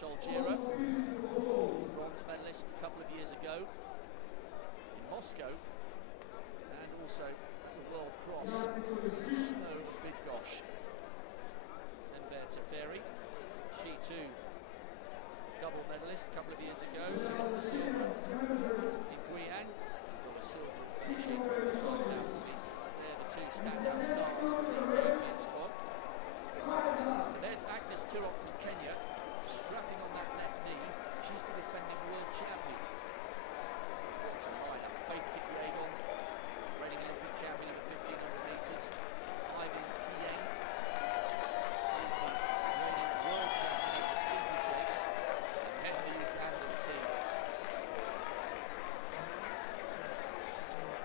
Sholgera, bronze medalist a couple of years ago in Moscow, and also the World Cross Snow of Bydgoszcz. Zember Teferi, she too double medalist a couple of years ago, took the silver in Guyane, got a silver in 5,000 metres. They're the two standout stars for the European squad. And there's Agnes Tirop from Kenya, strapping on that left knee. She's the defending world champion. What a lineup. Faith Kipyegon, reigning Olympic champion in the 1,500 metres. Ivan Kien, she's the reigning world champion in the steeplechase. And head of the Ugandan team.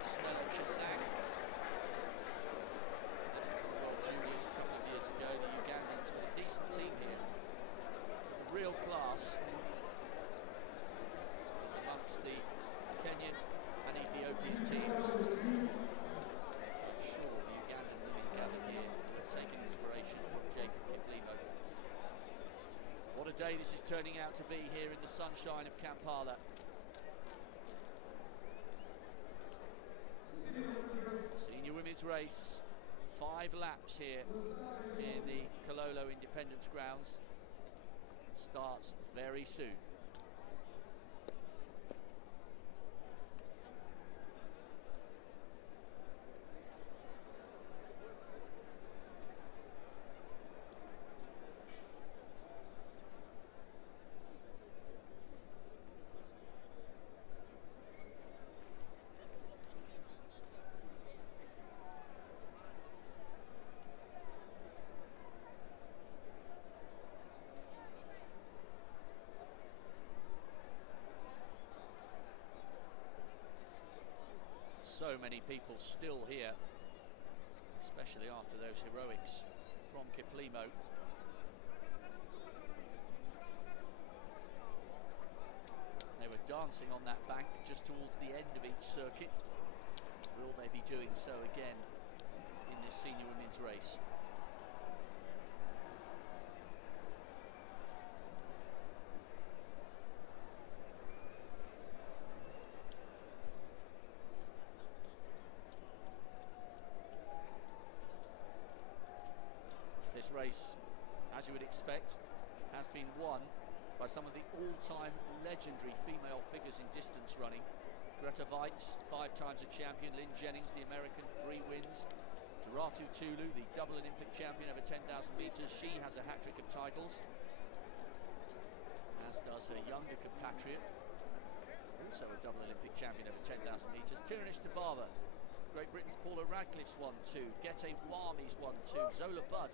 Stella Chesang, from the World Juniors a couple of years ago. The Ugandans with a decent team here. The real class is amongst the Kenyan and Ethiopian teams. I'm sure the Ugandan women gathered here have taken inspiration from Jacob Kiplimo. What a day this is turning out to be here in the sunshine of Kampala. Senior women's race, 5 laps here in the Kololo Independence Grounds. Starts very soon. So many people still here, especially after those heroics from Kiplimo. They were dancing on that bank just towards the end of each circuit. Will they be doing so again in this senior women's race? This race, as you would expect, has been won by some of the all-time legendary female figures in distance running. Greta Weitz, 5 times a champion. Lynn Jennings, the American, 3 wins. Duratu Tulu, the double Olympic champion over 10,000 metres. She has a hat-trick of titles, as does her younger compatriot, also a double Olympic champion over 10,000 metres. Tiranish Tababa, Great Britain's Paula Radcliffe's won 2. Gete Wami's won 2. Zola Budd,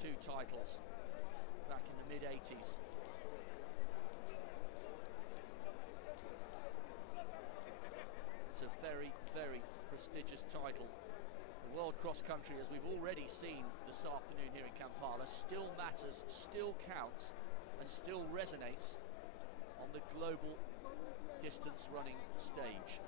2 titles back in the mid-80s. It's a very, very prestigious title. The World Cross Country, as we've already seen this afternoon here in Kampala, still matters, still counts, and still resonates on the global distance running stage.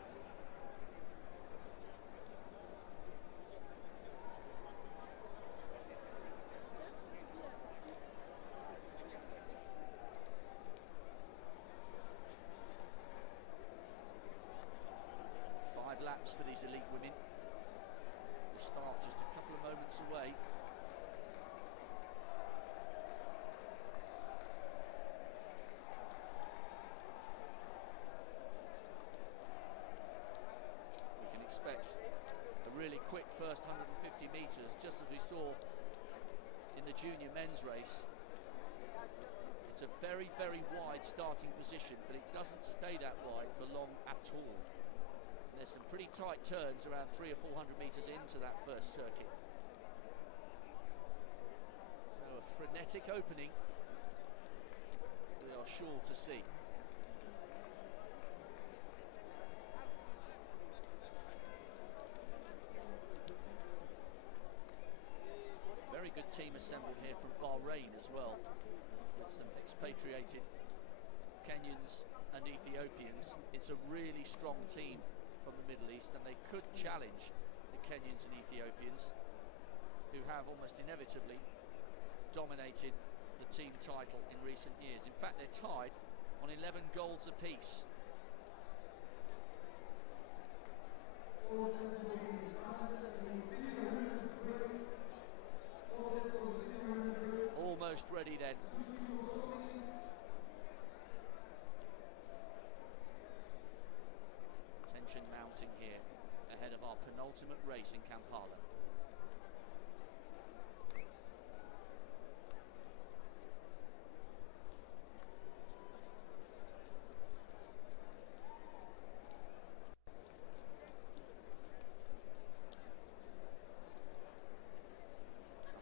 Laps for these elite women. The start just a couple of moments away. We can expect a really quick first 150 metres, just as we saw in the junior men's race. It's a very, very wide starting position, but it doesn't stay that wide for long at all. There's some pretty tight turns around 300 or 400 metres into that first circuit. So a frenetic opening we are sure to see. Very good team assembled here from Bahrain as well, with some expatriated Kenyans and Ethiopians. It's a really strong team from the Middle East, and they could challenge the Kenyans and Ethiopians, who have almost inevitably dominated the team title in recent years. In fact, they're tied on 11 golds apiece. Almost ready then. Tension mounting here ahead of our penultimate race in Kampala.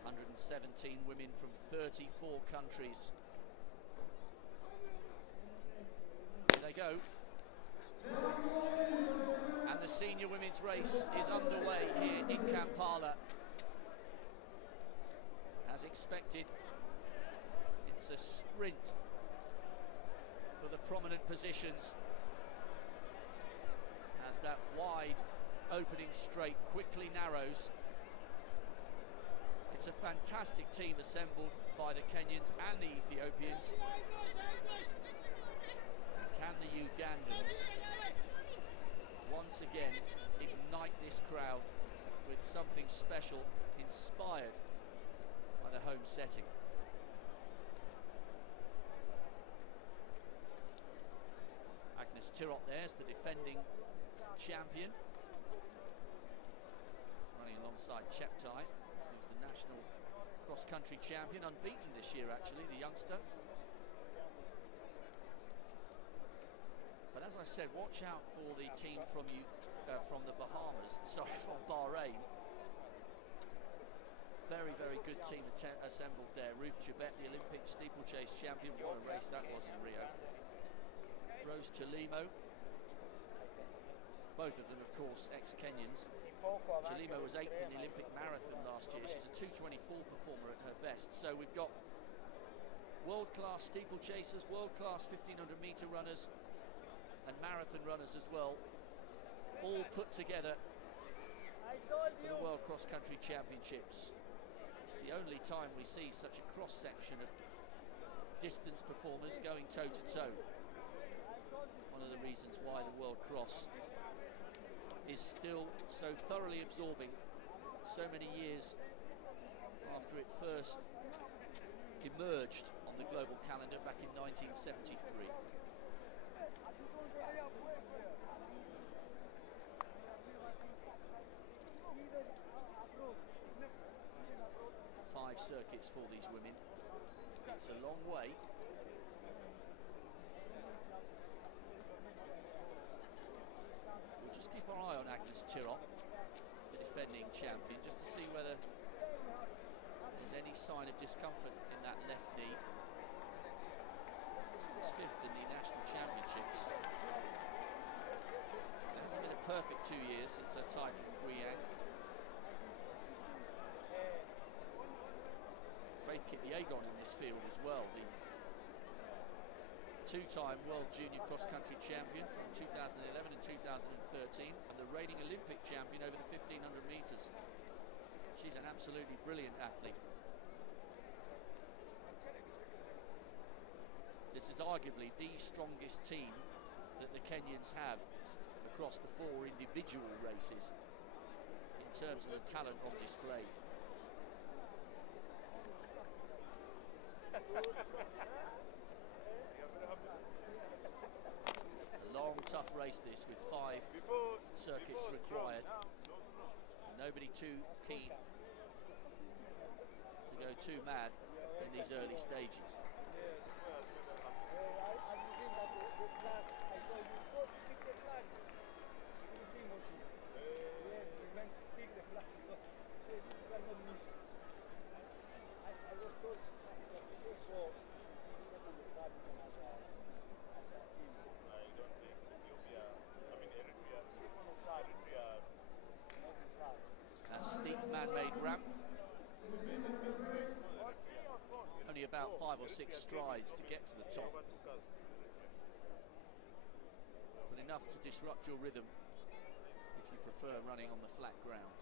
And 17 women from 34 countries. There they go. And the senior women's race is underway here in Kampala. As expected, it's a sprint for the prominent positions as that wide opening straight quickly narrows. It's a fantastic team assembled by the Kenyans and the Ethiopians. And can the Ugandans once again ignite this crowd with something special, inspired by the home setting? Agnes Tirop there's the defending champion, running alongside Cheptai, who's the national cross-country champion, unbeaten this year actually, the youngster. But as I said, watch out for the team from the Bahamas, sorry, from Bahrain. Very, very good team assembled there. Ruth Chebet, the Olympic steeplechase champion. What a race that was in Rio. Rose Chalimo. Both of them, of course, ex-Kenyans. Chalimo was 8th in the Olympic marathon last year. She's a 2:24 performer at her best. So we've got world-class steeplechasers, world-class 1500-metre runners, and marathon runners as well, all put together for the World Cross Country Championships. It's the only time we see such a cross-section of distance performers going toe-to-toe. One of the reasons why the World Cross is still so thoroughly absorbing so many years after it first emerged on the global calendar back in 1973. Five circuits for these women. It's a long way. We'll just keep our eye on Agnes Tirop, the defending champion, just to see whether there's any sign of discomfort in that left knee. She was 5th in the national championships. It hasn't been a perfect 2 years since her title in Guyang. Faith Kipyegon in this field as well, the two-time World Junior Cross-Country champion from 2011 and 2013, and the reigning Olympic champion over the 1500 metres. She's an absolutely brilliant athlete. This is arguably the strongest team that the Kenyans have across the 4 individual races in terms of the talent on display. A long, tough race this, with 5 circuits required. And nobody too keen to go too mad in these early stages. A steep man-made ramp. Only about 5 or 6 strides to get to the top, but enough to disrupt your rhythm if you prefer running on the flat ground.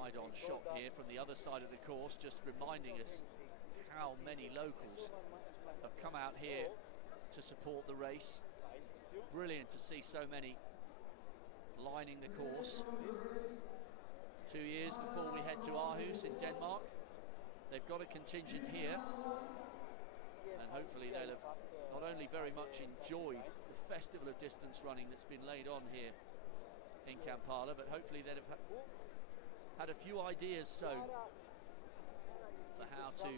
side-on shot here from the other side of the course, just reminding us how many locals have come out here to support the race. Brilliant to see so many lining the course. 2 years before we head to Aarhus in Denmark, they've got a contingent here, and hopefully they'll have not only very much enjoyed the festival of distance running that's been laid on here in Kampala, but hopefully they'll have had a few ideas sown for how to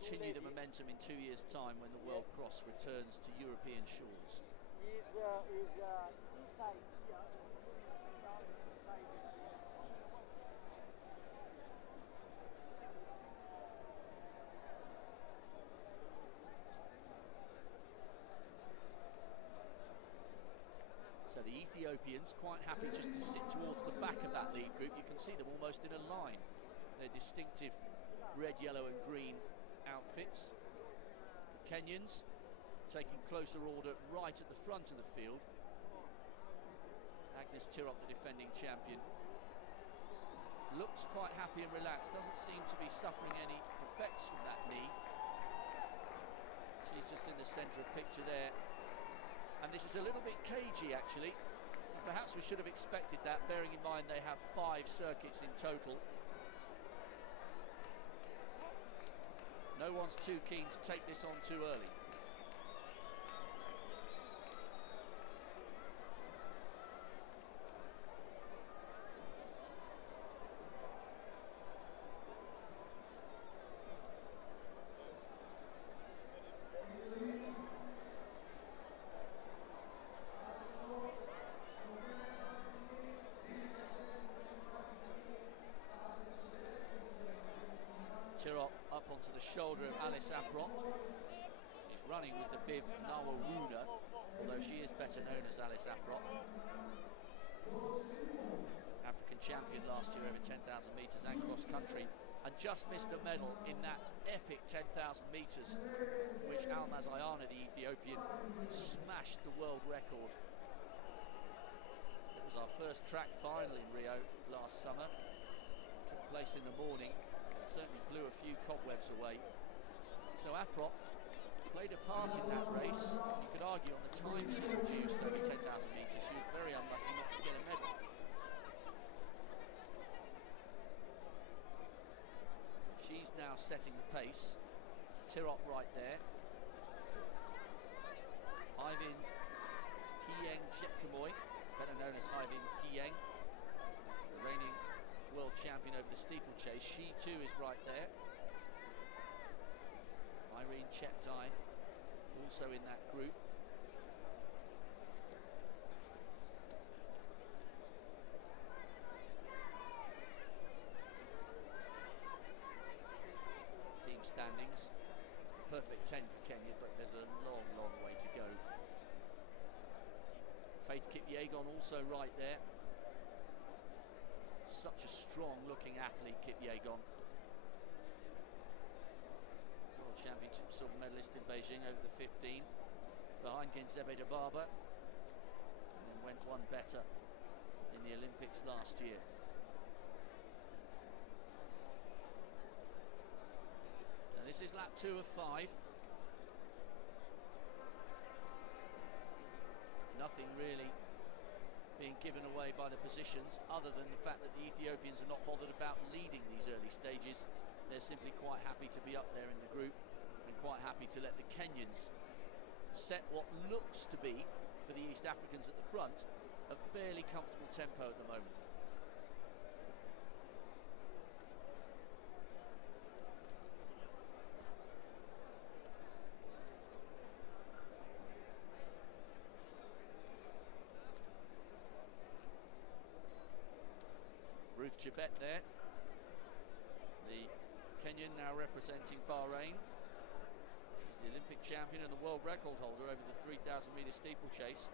continue the momentum in 2 years' time when the World Cross returns to European shores. So the Ethiopians quite happy just to sit towards the back of that lead group. You can see them almost in a line. Their distinctive red, yellow and green outfits. The Kenyans taking closer order right at the front of the field. Agnes Tirop, the defending champion, looks quite happy and relaxed, doesn't seem to be suffering any effects from that knee. She's just in the centre of picture there. And this is a little bit cagey, actually. And perhaps we should have expected that, bearing in mind they have 5 circuits in total. No one's too keen to take this on too early. Tirop up onto the shoulder of Alice Aprot. She's running with the bib Nawawuna, although she is better known as Alice Aprot. African champion last year over 10,000 metres and cross country, and just missed a medal in that epic 10,000 metres, which Almaz Ayana, the Ethiopian, smashed the world record. It was our first track final in Rio last summer. It took place in the morning. Certainly blew a few cobwebs away. So Aprot played a part in that race. You could argue on the time she induced over 10,000 metres, she was very unlucky not to get a medal. She's now setting the pace. Tirop right there. Ivan Kiyeng Chepkemoy, better known as Ivan Kiyeng, the reigning world champion over the steeplechase. She too is right there. Irene Cheptai also in that group. Team standings. It's the perfect 10 for Kenya, but there's a long, long way to go. Faith Kipyegon also right there. Such a strong-looking athlete, Kipyegon. World Championship silver medalist in Beijing over the 15. Behind Genzebe Dababa. And then went one better in the Olympics last year. So this is lap 2 of 5. Nothing really being given away by the positions, other than the fact that the Ethiopians are not bothered about leading these early stages. They're simply quite happy to be up there in the group and quite happy to let the Kenyans set what looks to be, for the East Africans at the front, a fairly comfortable tempo at the moment. Ruth Chebet there, the Kenyan now representing Bahrain. He's the Olympic champion and the world record holder over the 3,000 metre steeplechase,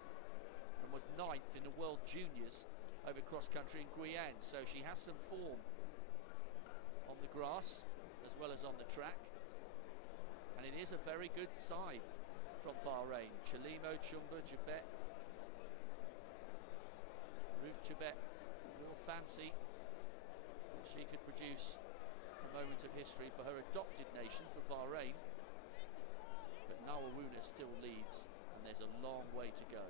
and was 9th in the World Juniors over cross-country in Guyane. So she has some form on the grass as well as on the track, and it is a very good side from Bahrain. Chalimo, Chumba, Chebet, Ruth Chebet, real fancy that she could produce a moment of history for her adopted nation, for Bahrain. But Nawawuna still leads, and there's a long way to go.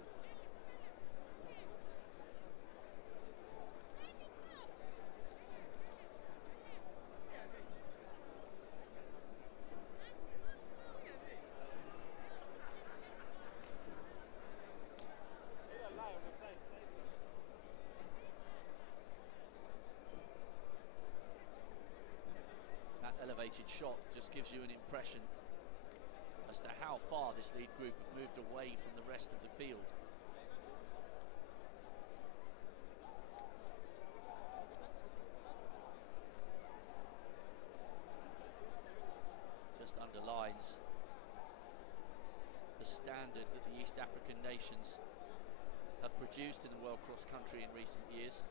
That elevated shot just gives you an impression as to how far this lead group have moved away from the rest of the field. Just underlines the standard that the East African nations have produced in the world cross country in recent years.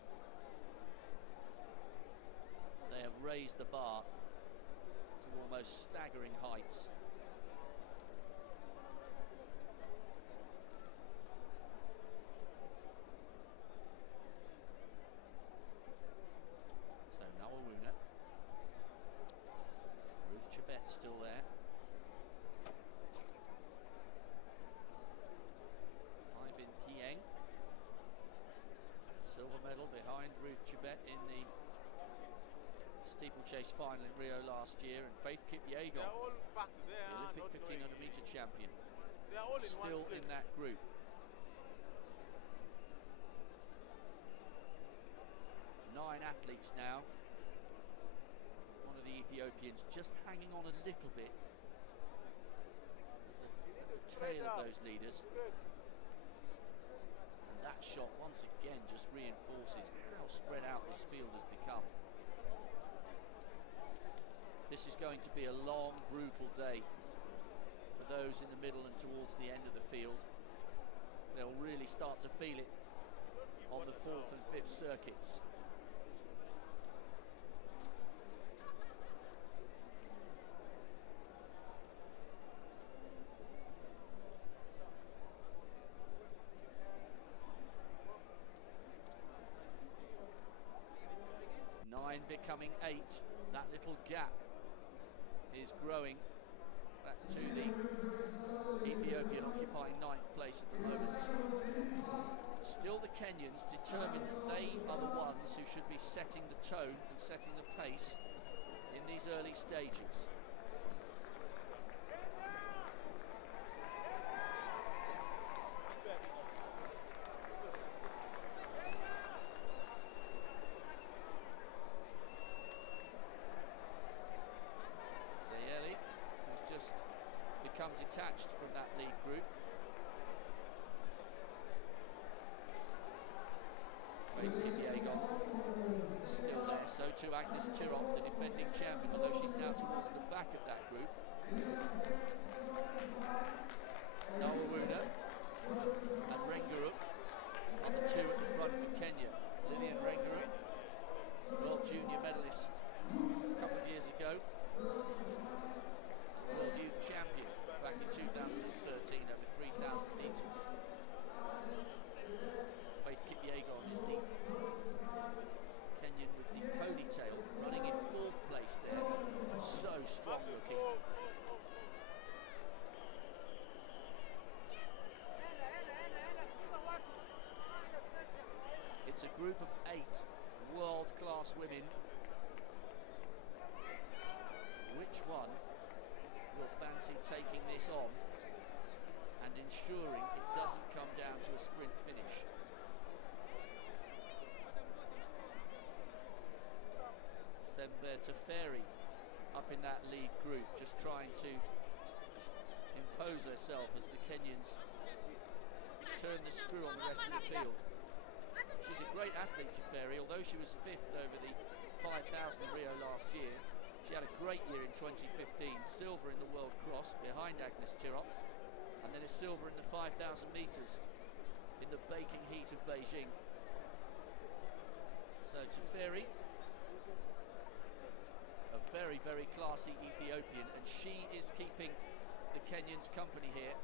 They have raised the bar to almost staggering heights. So Nawawuna, Ruth Chebet still there. Ivan Kieng, silver medal behind Ruth Chebet in the steeplechase final in Rio last year, and Faith Kipyegon, the Olympic 1500 metre champion, still in that group. Nine athletes now. One of the Ethiopians just hanging on a little bit at the tail of those leaders. And that shot once again just reinforces how spread out this field has become. This is going to be a long, brutal day for those in the middle and towards the end of the field. They'll really start to feel it on the 4th and 5th circuits. Nine becoming 8. That little gap is growing back to the Ethiopian occupying 9th place at the moment. Still the Kenyans determined that they are the ones who should be setting the tone and setting the pace in these early stages. Become detached from that lead group. Faith Kipyegon still there, so too Agnes Tirop, the defending champion, although she's now towards the back of that group. Nawawuna and Rengarup are the two at the front for Kenya. Lillian Rengarup, World Junior medalist a couple of years ago, World Youth Champion back in 2013 over 3,000 metres. Faith Kipyegon is the Kenyan with the ponytail, running in 4th place there. So strong looking. It's a group of 8 world-class women. Which one will fancy taking this on and ensuring it doesn't come down to a sprint finish? Sembe Teferi up in that lead group, just trying to impose herself as the Kenyans turn the screw on the rest of the field. She's a great athlete, Teferi, although she was 5th over the 5,000 in Rio last year. She had a great year in 2015, silver in the World Cross behind Agnes Tirop, and then a silver in the 5,000 metres in the baking heat of Beijing. So Teferi, a very, very classy Ethiopian, and she is keeping the Kenyans company here,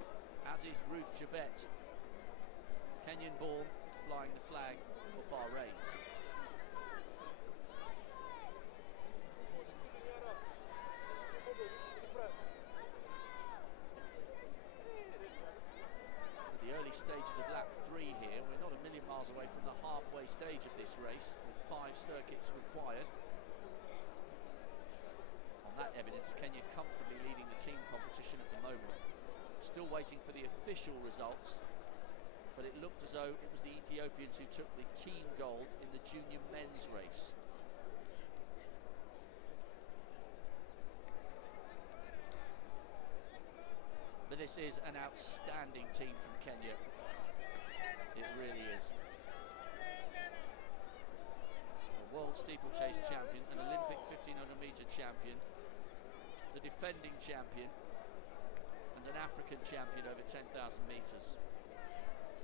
as is Ruth Chebet, Kenyan born, flying the flag for Bahrain. stages of lap 3 here. We're not a million miles away from the halfway stage of this race, with 5 circuits required. On that evidence, Kenya comfortably leading the team competition at the moment. Still waiting for the official results, but it looked as though it was the Ethiopians who took the team gold in the junior men's race. But this is an outstanding team from Kenya. It really is. A world steeplechase champion, an Olympic 1500-metre champion, the defending champion, and an African champion over 10,000 metres.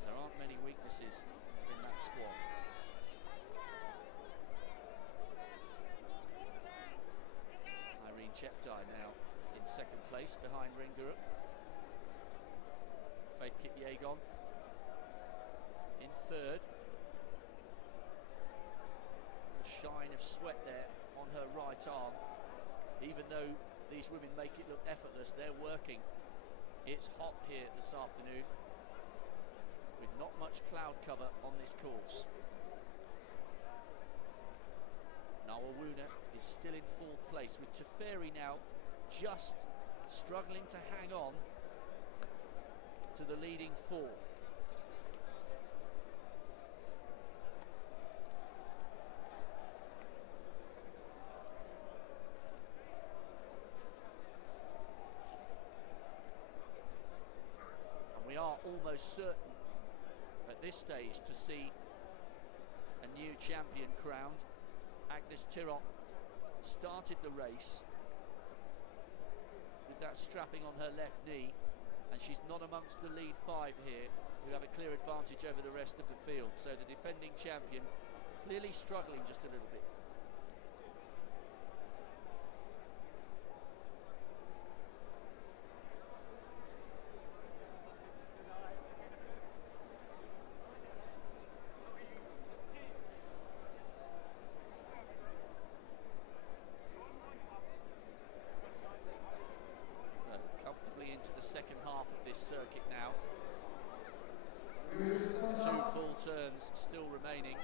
There aren't many weaknesses in that squad. Irene Cheptai now in second place behind Ringuruk. Faith Kipyegon in third. The shine of sweat there on her right arm. Even though these women make it look effortless, they're working. It's hot here this afternoon, with not much cloud cover on this course. Nawawuna is still in fourth place, with Teferi now just struggling to hang on to the leading 4. And we are almost certain at this stage to see a new champion crowned. Agnes Tirop started the race with that strapping on her left knee, and she's not amongst the lead 5 here, who have a clear advantage over the rest of the field. So the defending champion clearly struggling just a little bit. Second half of this circuit now. 2 full turns still remaining.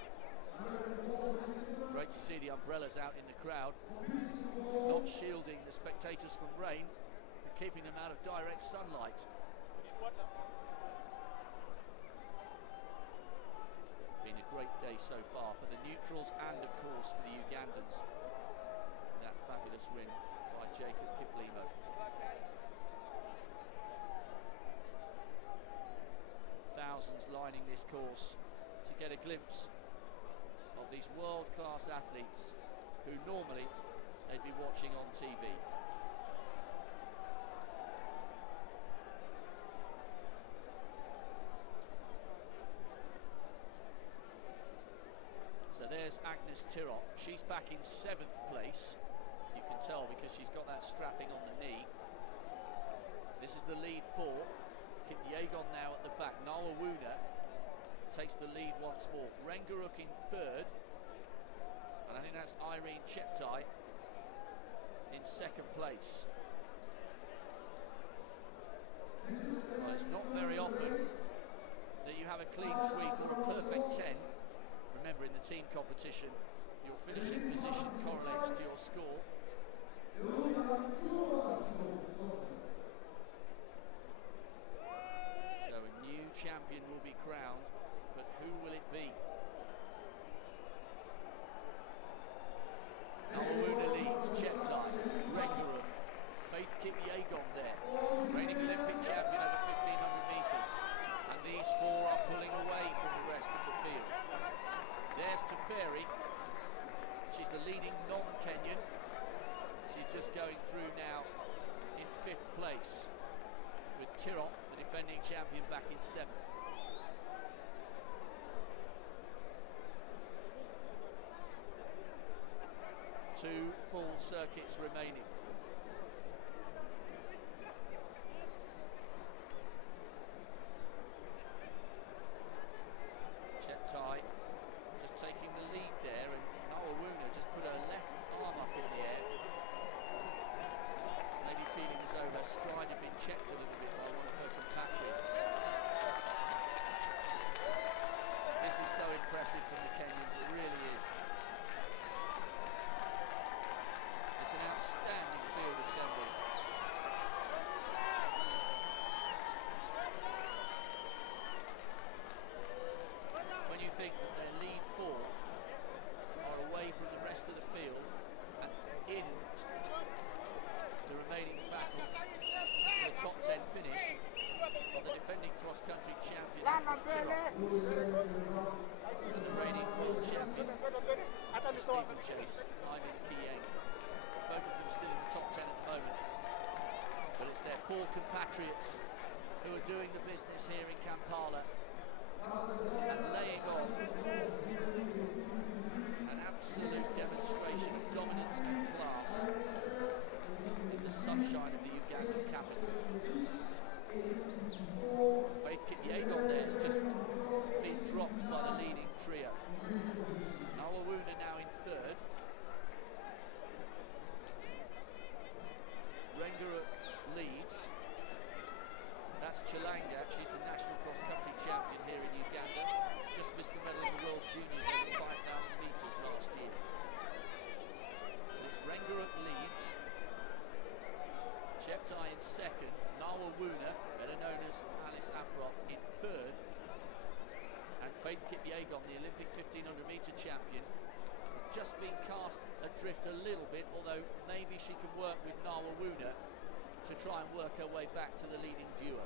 Great to see the umbrellas out in the crowd, not shielding the spectators from rain, but keeping them out of direct sunlight. Been a great day so far for the neutrals and of course for the Ugandans. That fabulous win by Jacob Kiplimo. Thousands lining this course to get a glimpse of these world-class athletes who normally they'd be watching on TV. So there's Agnes Tirop. She's back in 7th place. You can tell because she's got that strapping on the knee. This is the lead 4. Kipyegon now at the back. Nawawuna takes the lead once more. Ringuruk in 3rd, and I think that's Irene Cheptai in 2nd place. Well, it's not very often that you have a clean sweep or a perfect 10. Remember, in the team competition, your finishing position correlates to your score. Champion will be crowned, but who will it be? Nawawuna leads, Cheptai, Ringuruk, Faith Kipyegon there, reigning Olympic champion over 1500 metres, and these 4 are pulling away from the rest of the field. There's Teferi, she's the leading non-Kenyan, she's just going through now in 5th place, with Tirop, the defending champion, back in 7th. Two full circuits remaining. Cheptai just taking the lead there, and Nawawuna just put her left arm up in the air. Maybe feeling as though her stride had been checked a little bit by one of her compatriots. impressive from the Kenyans, it really is. It's an outstanding field assembly. When you think that their lead four are away from the rest of the field and in the remaining battle for the top 10 finish of the defending cross-country champion Tirop and the reigning world champion the steeplechase Ivan Kieng. Both of them still in the top 10 at the moment, but it's their four compatriots who are doing the business here in Kampala and laying on an absolute demonstration of dominance and class in the sunshine of the Ugandan capital. Faith Kipyegon there has just been dropped by the leading trio. Nawawuna now in third. Renguru leads. That's Chilanga, she's the national cross-country champion here in Uganda. Just missed the medal in the World Juniors over 5,000 metres last year. And it's Renguru leads. Cheptai in second. Nawawuna, better known as Alice Aprop, in third. And Faith Kipyegon, the Olympic 1500-metre champion, has just been cast adrift a little bit, although maybe she can work with Nawawuna to try and work her way back to the leading duo.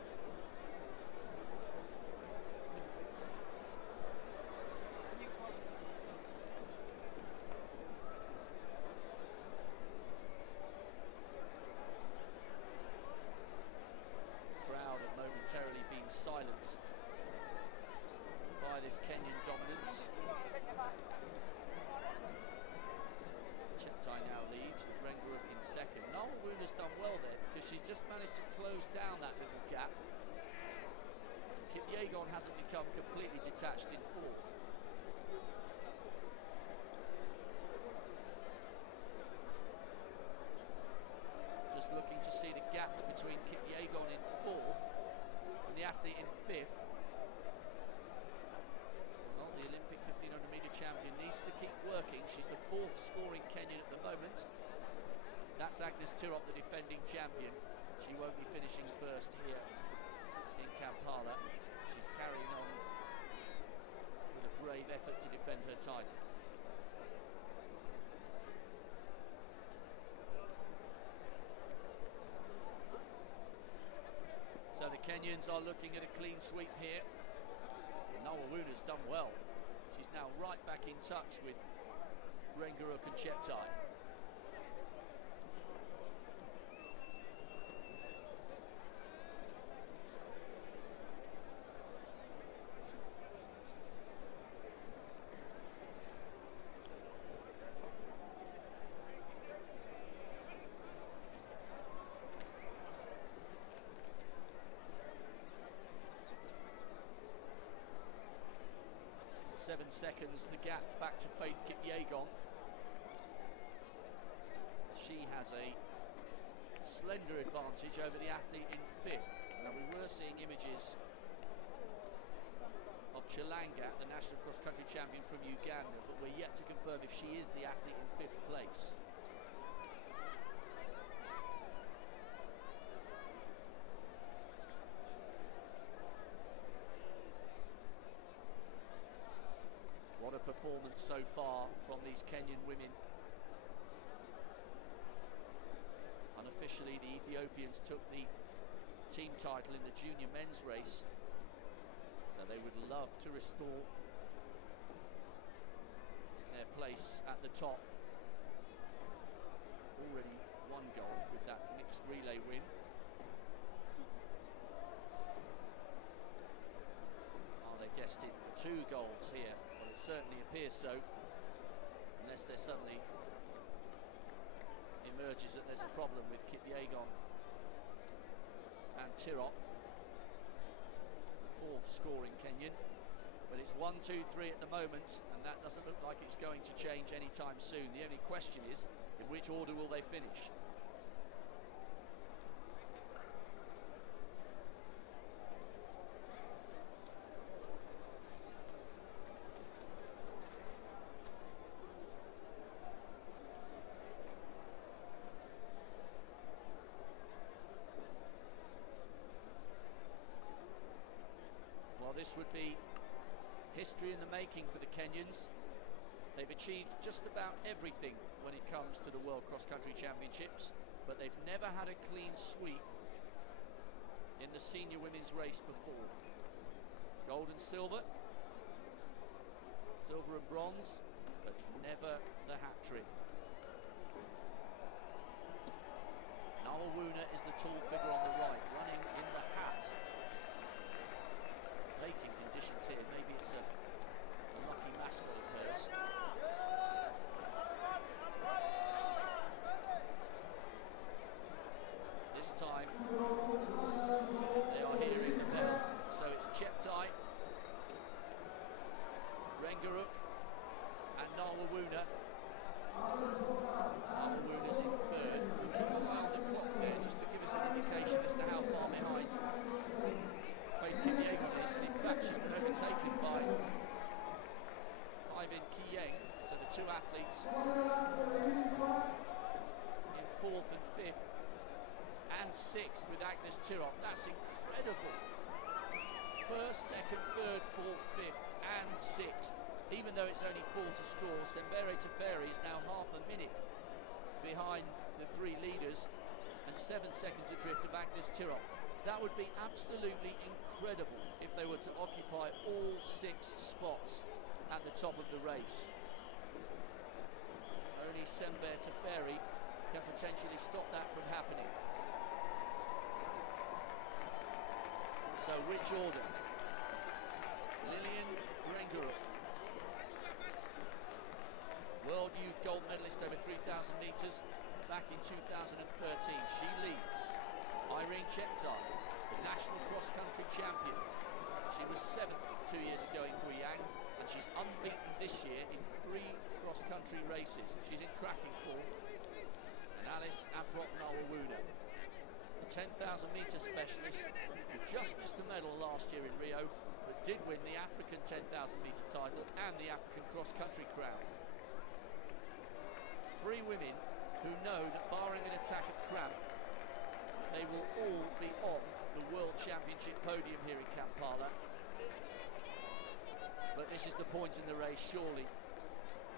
Crowd have momentarily been silenced by this Kenyan dominance. Cheptai now leads with Renguru in second. Nawawuna's done well there because she's just managed to close down that little gap. Kipyegon hasn't become completely detached in fourth. Just looking to see the gap between Kipyegon in fourth and the athlete in fifth. Well, the Olympic 1500-metre champion needs to keep working. She's the fourth scoring Kenyan at the moment. That's Agnes Tirop, the defending champion. She won't be finishing first here in Kampala. She's carrying on with a brave effort to defend her title. So the Kenyans are looking at a clean sweep here. Nawawuna's done well. She's now right back in touch with Renguru and Cheptai. Seven seconds, the gap back to Faith Kipyegon. She has a slender advantage over the athlete in fifth. Now, we were seeing images of Chilanga, the national cross-country champion from Uganda, but we're yet to confirm if she is the athlete in fifth place. What a performance so far from these Kenyan women. Unofficially, the Ethiopians took the team title in the junior men's race, so they would love to restore their place at the top. Already one goal with that mixed relay win. Are they destined for 2 goals here? Well, it certainly appears so, unless there suddenly emerges that there's a problem with Kipyegon and Tirop, fourth scoring Kenyan. But it's 1-2-3 at the moment, and that doesn't look like it's going to change anytime soon. The only question is, in which order will they finish? would be history in the making for the Kenyans. They've achieved just about everything when it comes to the World Cross Country Championships, but they've never had a clean sweep in the senior women's race before. Gold and silver, silver and bronze, but never the hat-trick. Nawawuna is the tall figure on the right, running in the hat. Baking conditions here, maybe it's a lucky mascot of hers. This time they are hearing the bell, so it's Cheptai, Rengaruk and Nawawuna. Nawawuna's in third. We'll keep an eye on the clock there just to give us an indication as to how far behind Faith Kipyegon is, and in fact she's been overtaken by Ivan Kiyeng. So the two athletes in fourth and fifth and sixth with Agnes Tirop. That's incredible. First, second, third, fourth, fifth and sixth. Even though it's only 4 to score, Sembere Teferi is now half a minute behind the three leaders and 7 seconds adrift of Agnes Tirop. That would be absolutely incredible if they were to occupy all 6 spots at the top of the race. Only Sembere Teferi can potentially stop that from happening. So which order? Lilian Rengaruk, World Youth Gold Medalist over 3,000 metres back in 2013. She leads. Irene Cheptai, the National Cross Country Champion. She was 7th 2 years ago in Guyang, and she's unbeaten this year in 3 cross country races. She's in cracking form. And Alice Aprok Nawawuna, the 10,000 metre specialist, who just missed a medal last year in Rio, but did win the African 10,000 metre title and the African cross country crown. 3 women who know that barring an attack of cramp, they will all be on the World Championship podium here in Kampala. But this is the point in the race, surely,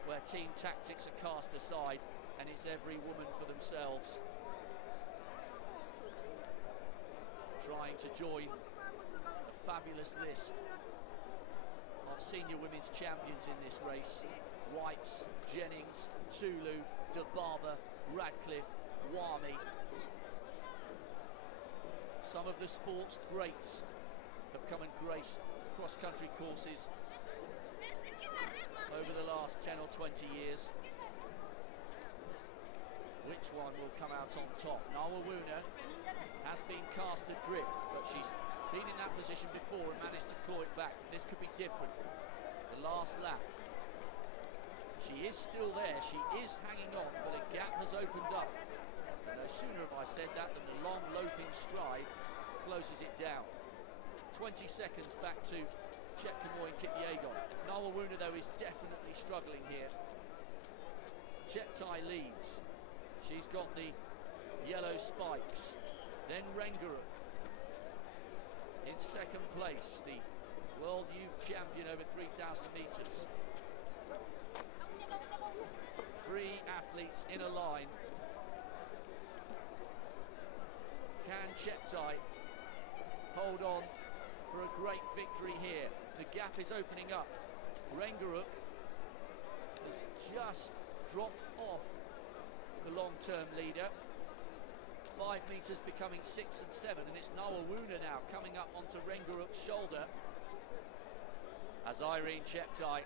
where team tactics are cast aside and it's every woman for themselves, trying to join a fabulous list of senior women's champions in this race. Whites, Jennings, Tulu, Dababa, Radcliffe, Wami. Some of the sport's greats have come and graced cross-country courses over the last 10 or 20 years. Which one will come out on top? Nawawuna has been cast adrift, but she's been in that position before and managed to claw it back. This could be different. The last lap. She is still there, she is hanging on, but a gap has opened up. And no sooner have I said that than the long loping stride closes it down. 20 seconds back to Chepkemoy and Kipyegon. Nawawuna, though, is definitely struggling here. Cheptai leads. She's got the yellow spikes. Then Rengaruk in second place, the World Youth Champion over 3,000 metres. 3 athletes in a line. Can Cheptai hold on for a great victory here? The gap is opening up. Rengaruk has just dropped off the long-term leader. 5 metres becoming 6 and 7, and it's Nawawuna now coming up onto Rengaruk's shoulder as Irene Cheptai,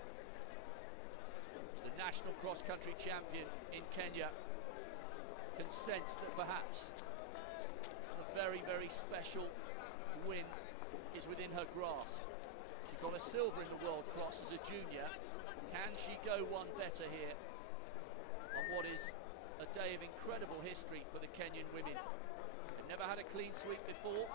the national cross-country champion in Kenya, can sense that perhaps a very, very special win is within her grasp. She got a silver in the World Cross as a junior. Can she go one better here on what is a day of incredible history for the Kenyan women? They've never had a clean sweep before,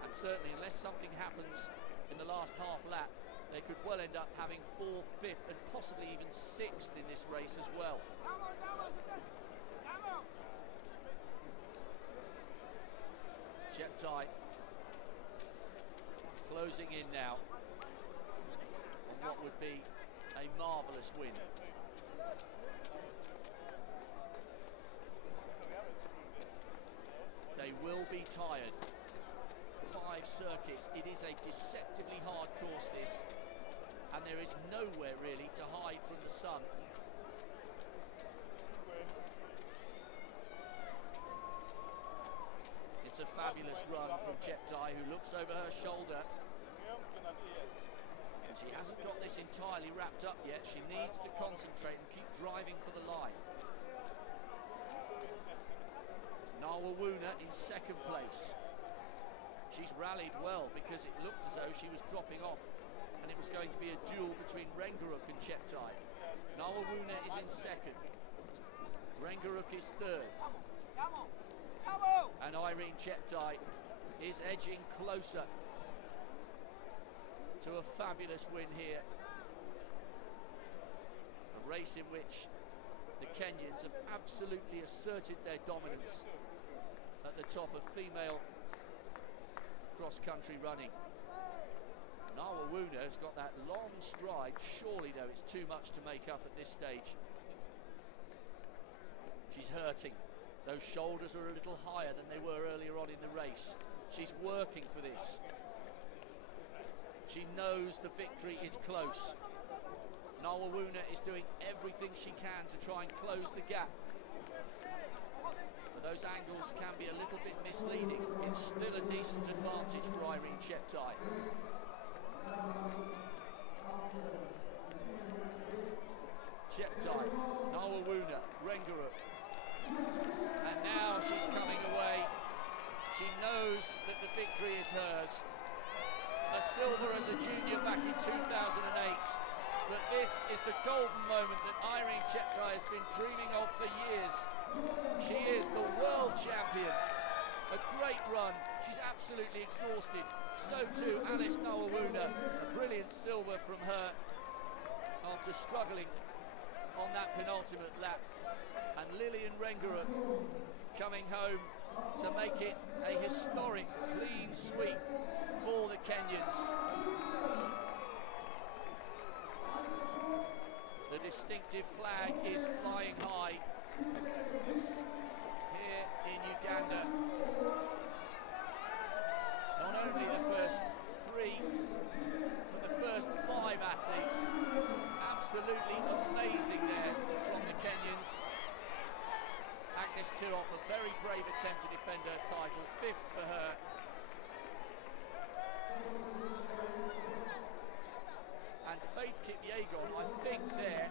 and certainly unless something happens in the last half lap, they could well end up having 4th, 5th and possibly even 6th in this race as well. Cheptai closing in now. what would be a marvellous win. They will be tired. 5 circuits. It is a deceptively hard course, this, and there is nowhere really to hide from the sun. It's a fabulous run from Cheptai, who looks over her shoulder. And she hasn't got this entirely wrapped up yet. She needs to concentrate and keep driving for the line. Nawawuna in second place. She's rallied well because it looked as though she was dropping off and it was going to be a duel between Rengaruk and Cheptai. Nawawuna is in second. Rengaruk is third. And Irene Cheptai is edging closer to a fabulous win here. A race in which the Kenyans have absolutely asserted their dominance at the top of female cross-country running. Nawawuna has got that long stride. Surely, though, it's too much to make up at this stage. She's hurting. Those shoulders are a little higher than they were earlier on in the race. She's working for this. She knows the victory is close. Nawawuna is doing everything she can to try and close the gap. But those angles can be a little bit misleading. It's still a decent advantage for Irene Cheptai. Cheptai, Nawawuna, Rengaruk. And now she's coming away. She knows that the victory is hers. A silver as a junior back in 2008. But this is the golden moment that Irene Cheptai has been dreaming of for years. She is the world champion. A great run. She's absolutely exhausted. So too Alice Nawawuna. A brilliant silver from her after struggling on that penultimate lap. And Lillian Rengaruk coming home to make it a historic clean sweep for the Kenyans. The distinctive flag is flying high here in Uganda. Not only the first 3, but the first 5 athletes. Absolutely amazing there from the Kenyans. Agnes Tirop, a very brave attempt to defend her title, 5th for her. And Faith Kipyegon, I think there,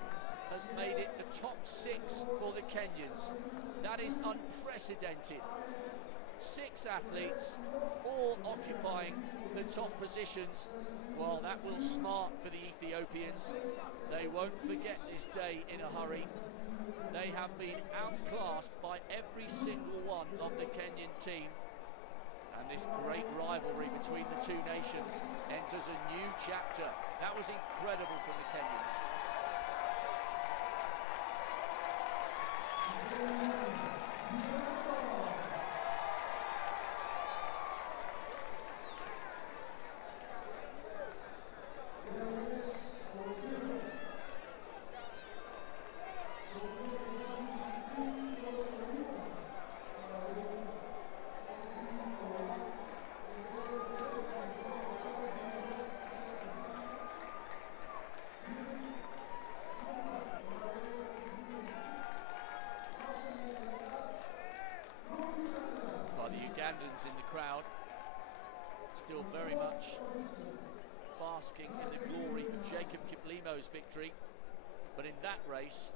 has made it the top 6 for the Kenyans. That is unprecedented. 6 athletes, all occupying the top positions. Well, that will smart for the Ethiopians. They won't forget this day in a hurry. They have been outclassed by every single one of the Kenyan team. And this great rivalry between the two nations enters a new chapter. That was incredible from the Kenyans. In the crowd, still very much basking in the glory of Jacob Kiplimo's victory, but in that race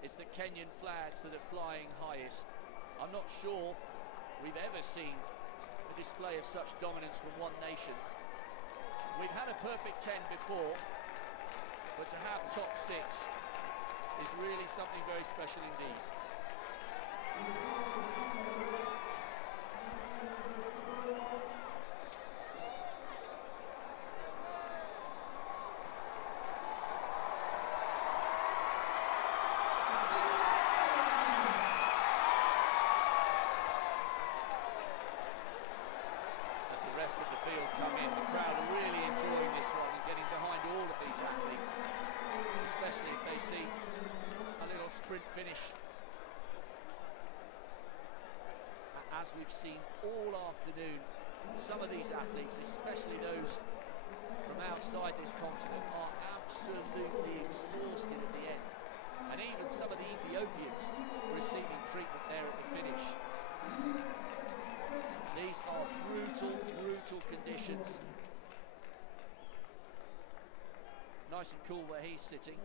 it's the Kenyan flags that are flying highest. I'm not sure we've ever seen a display of such dominance from one nation. We've had a perfect 10 before, but to have top 6 is really something very special indeed. Of the field come in, the crowd are really enjoying this one and getting behind all of these athletes. see a little sprint finish, as we've seen all afternoon. Some of these athletes, especially those from outside this continent, are absolutely exhausted at the end, and even some of the Ethiopians receiving treatment there at the finish. These are brutal conditions. Nice and cool where he's sitting,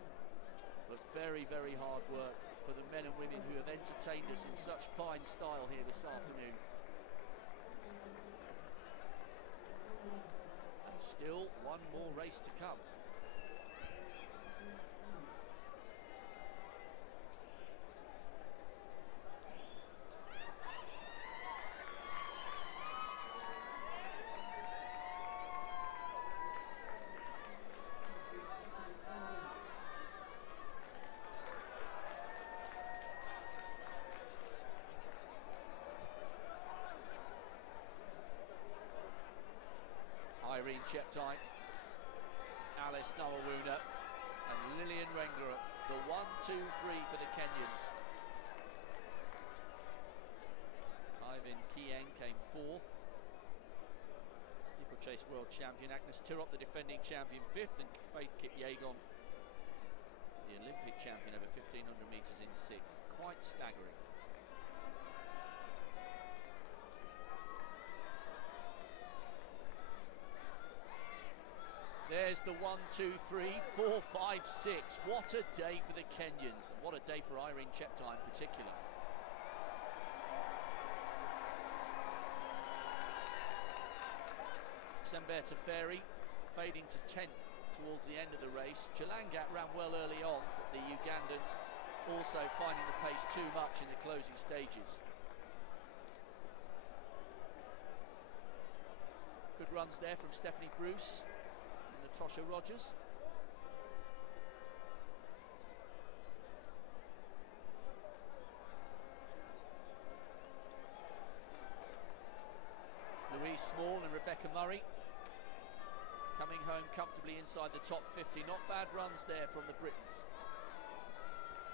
but very hard work for the men and women who have entertained us in such fine style here this afternoon. And still one more race to come. Irene Cheptai, Alice Nawawuna and Lillian Rengara, the 1, 2, 3 for the Kenyans. Ivan Kieng came 4th. Steeplechase world champion Agnes Tirop, the defending champion, 5th, and Faith Kipyegon, the Olympic champion over 1500 metres, in 6th. Quite staggering. There's the 1, 2, 3, 4, 5, 6. What a day for the Kenyans, and what a day for Irene Cheptai in particular. Sember Teferi fading to 10th towards the end of the race. Chelangat ran well early on, but the Ugandan also finding the pace too much in the closing stages. Good runs there from Stephanie Bruce and Natasha Rogers. Louise Small and Rebecca Murray coming home comfortably inside the top 50. Not bad runs there from the Britons.